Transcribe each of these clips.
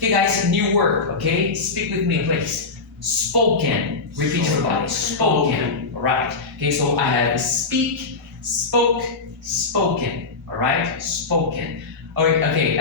Okay, guys, new word. Okay, speak with me, please. Spoken. Repeat, everybody. Spoken. All right. Okay, so I have speak, spoke, spoken. All right, spoken. All right. Okay.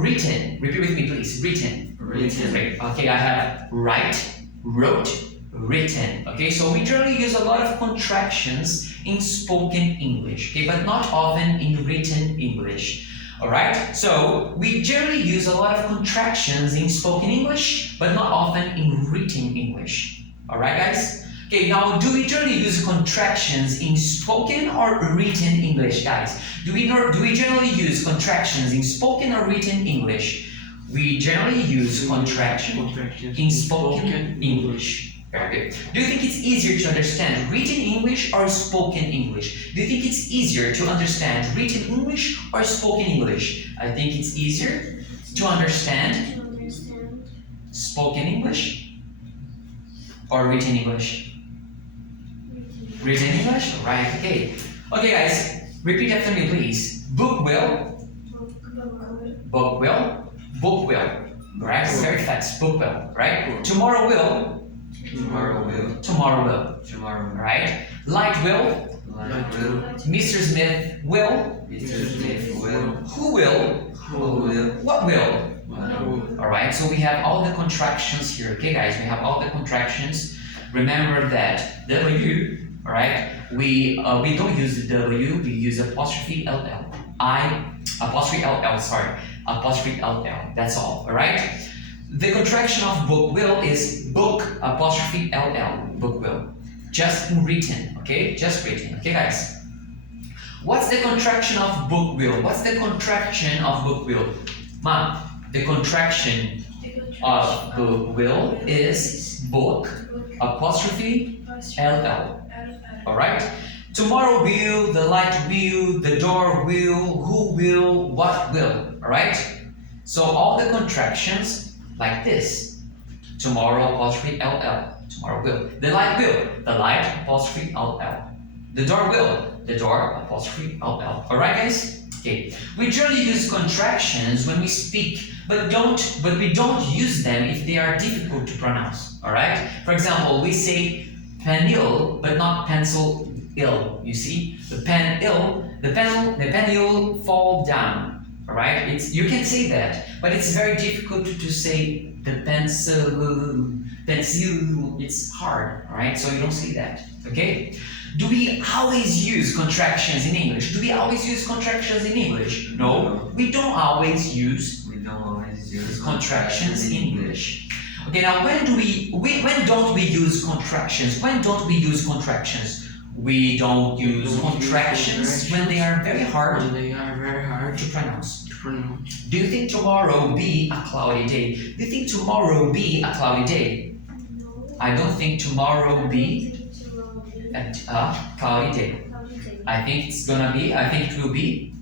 Written. Repeat with me, please. Written. Written. Great. Okay, I have write, wrote, written. Okay, so we generally use a lot of contractions in spoken English. Okay, but not often in written English. Alright, so we generally use a lot of contractions in spoken English, but not often in written English. Alright, guys? Okay, now do we generally use contractions in spoken or written English, guys? Do we generally use contractions in spoken or written English? We generally use contractions in spoken English. Very good. Do you think it's easier to understand written English or spoken English? Do you think it's easier to understand written English or spoken English? I think it's easier to understand spoken English or written English? Written English? Right, okay. Okay, guys, repeat after me, please. Book will. Book will. Book will. Right? Very fast. Book will. Right? Tomorrow will. Tomorrow will. Tomorrow will. Tomorrow will. Right? Light will. Light will. Mr. Smith will. Mr. Smith will. Who will? Who will? What will? What will? Alright, so we have all the contractions here. Okay, guys, we have all the contractions. Remember that W, alright, we don't use the W, we use apostrophe LL. Apostrophe LL, sorry. Apostrophe LL. That's all, alright? The contraction of book will is book apostrophe LL, book will. Just written, okay? Just written, okay, guys? What's the contraction of book will? What's the contraction of book will? Mom, the contraction of book will is book apostrophe LL. Alright? Tomorrow will, the light will, the door will, who will, what will. Alright? So all the contractions like this. Tomorrow apostrophe LL. Tomorrow will. The light apostrophe LL. The door will. The door apostrophe LL. Alright, guys? Okay. We generally use contractions when we speak, but we don't use them if they are difficult to pronounce. Alright? For example, we say penil, but not pencil ill. You see? The pen ill, the pen ill fall down. Alright? You can say that, but it's very difficult to say the pencil, it's hard, alright? So you don't say that, okay? Do we always use contractions in English? Do we always use contractions in English? No, we don't always use contractions in English. Okay, now when don't we use contractions? When don't we use contractions? We don't use contractions when they are very hard to pronounce. Do you think tomorrow will be a cloudy day? Do you think tomorrow will be a cloudy day? I don't think tomorrow will be a cloudy day. I think it will be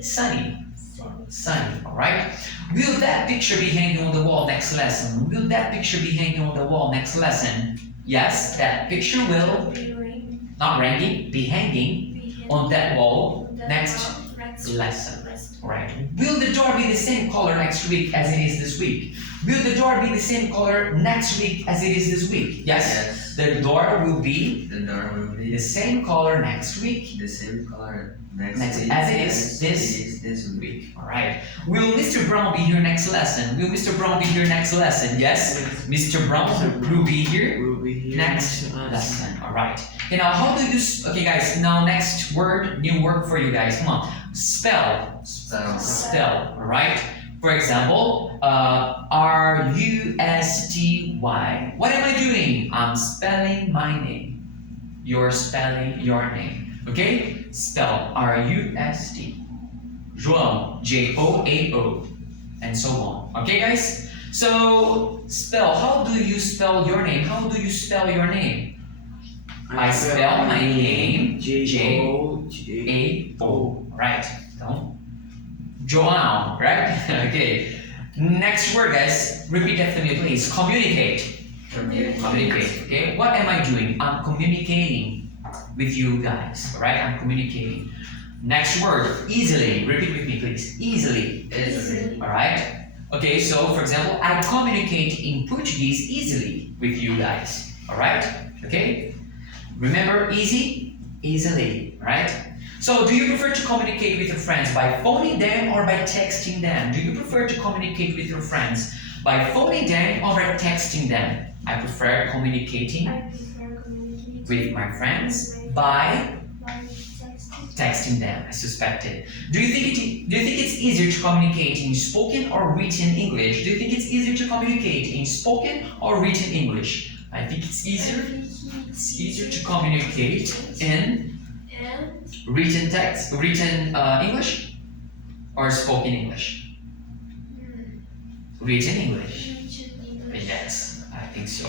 sunny. Sunny, alright? Will that picture be hanging on the wall next lesson? Will that picture be hanging on the wall next lesson? Yes, that picture will not hanging, be hanging on that wall next lesson. Right. Will the door be the same color next week as it is this week? Will the door be the same color next week as it is this week? Yes. The door will be the same color next week. The same color next week as it is this week. Alright. Will Mr. Brown be here next lesson? Will Mr. Brown be here next lesson? Yes. Mr. Brown will be here next lesson. Alright. Okay, now how do you okay, guys, now next word, new word for you guys. Come on. Spell. Alright? For example, R-U-S-T-Y. What am I doing? I'm spelling my name. You're spelling your name. Okay? Spell R-U-S-T. João, J-O-A-O. And so on. Okay, guys? So, spell. How do you spell your name? How do you spell your name? I spell my name J-O-A-O. Right. So, João, right? Okay. Next word, guys. Repeat after me, please. Communicate. Communicate. Okay. What am I doing? I'm communicating with you guys. Right? I'm communicating. Next word. Easily. Repeat with me, please. Easily. Easily. All right. Okay, so for example, I communicate in Portuguese easily with you guys. Alright? Okay? Remember easy, easily, right? So do you prefer to communicate with your friends by phoning them or by texting them? Do you prefer to communicate with your friends by phoning them or by texting them? I prefer communicating I prefer communicating with my friends by by texting. texting them. I suspect it. Do you think it's easier to communicate in spoken or written English? Do you think it's easier to communicate in spoken or written English? I think it's easier. It's easier to communicate in And written text, written English, or spoken English. Written English. written English. Yes, I think so.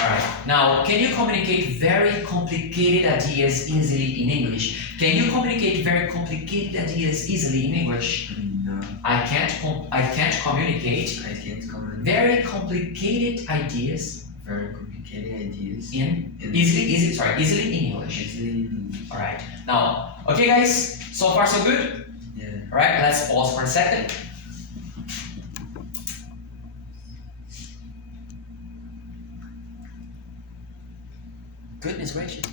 Alright, now can you communicate very complicated ideas easily in English? Can you communicate very complicated ideas easily in English? No, I can't communicate I can't comment. very complicated ideas Very complicated ideas. in easily in English. Easily. Alright, now, okay guys, so far so good? Yeah. Alright, let's pause for a second. Goodness gracious.